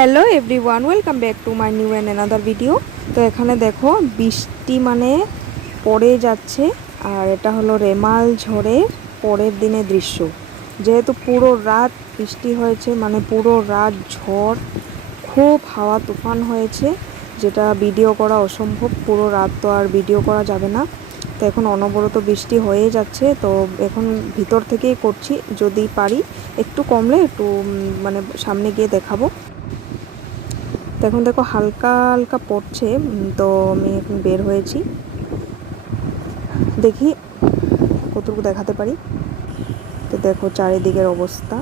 Hello everyone welcome back to my new and another video তো এখানে দেখো, বৃষ্টি মানে পড়ে যাচ্ছে, আর এটা হলো রেমাল ঝড়ের পরের দিনের দৃশ্য। যেহেতু পুরো রাত বৃষ্টি হয়েছে মানে পুরো রাত ঝড়, খুব হাওয়া তুফান হয়েছে, যেটা ভিডিও করা অসম্ভব। পুরো রাত তো আর ভিডিও করা যাবে না। তো এখন অনবরত বৃষ্টি হয়ে যাচ্ছে, তো এখন ভিতর থেকেই করছি। যদি পারি, একটু কমলে একটু মানে সামনে গিয়ে দেখাবো। তো এখন দেখো হালকা হালকা পড়ছে তো আমি এখন বের হয়েছি। দেখি কতটুকু দেখাতে পারি। তো দেখো চারিদিকের অবস্থা।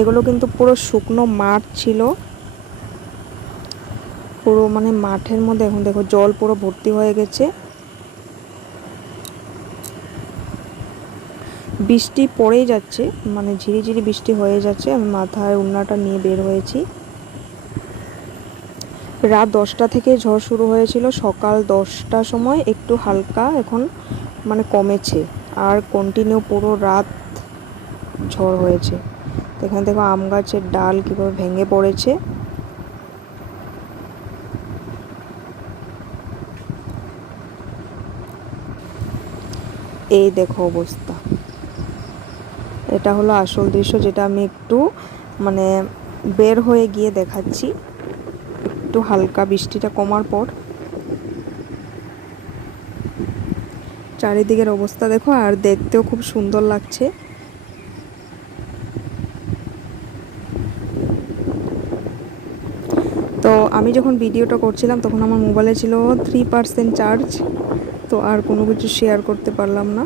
এগুলো কিন্তু পুরো শুকনো মাঠ ছিল। পুরো মানে মাঠের মধ্যে এখন দেখো জল পুরো ভর্তি হয়ে গেছে। বৃষ্টি পড়েই যাচ্ছে মানে ঝিরিঝিরি বৃষ্টি হয়ে যাচ্ছে। আমি মাথায় উন্নাটা নিয়ে বের হয়েছি। রাত দশটা থেকে ঝড় শুরু হয়েছিল। সকাল দশটার সময় একটু হালকা এখন মানে কমেছে। আর কন্টিনিউ পুরো রাত ঝড় হয়েছে। এখানে দেখো আম গাছের ডাল কীভাবে ভেঙে পড়েছে। এই দেখো অবস্থা। এটা হলো আসল দৃশ্য যেটা আমি একটু মানে বের হয়ে গিয়ে দেখাচ্ছি। একটু হালকা বৃষ্টিটা কমার পর চারিদিকের অবস্থা দেখো, আর দেখতেও খুব সুন্দর লাগছে। তো আমি যখন ভিডিওটা করছিলাম, তখন আমার মোবাইলে ছিল থ্রি পার্সেন্ট চার্জ তো আর কোনো কিছু শেয়ার করতে পারলাম না।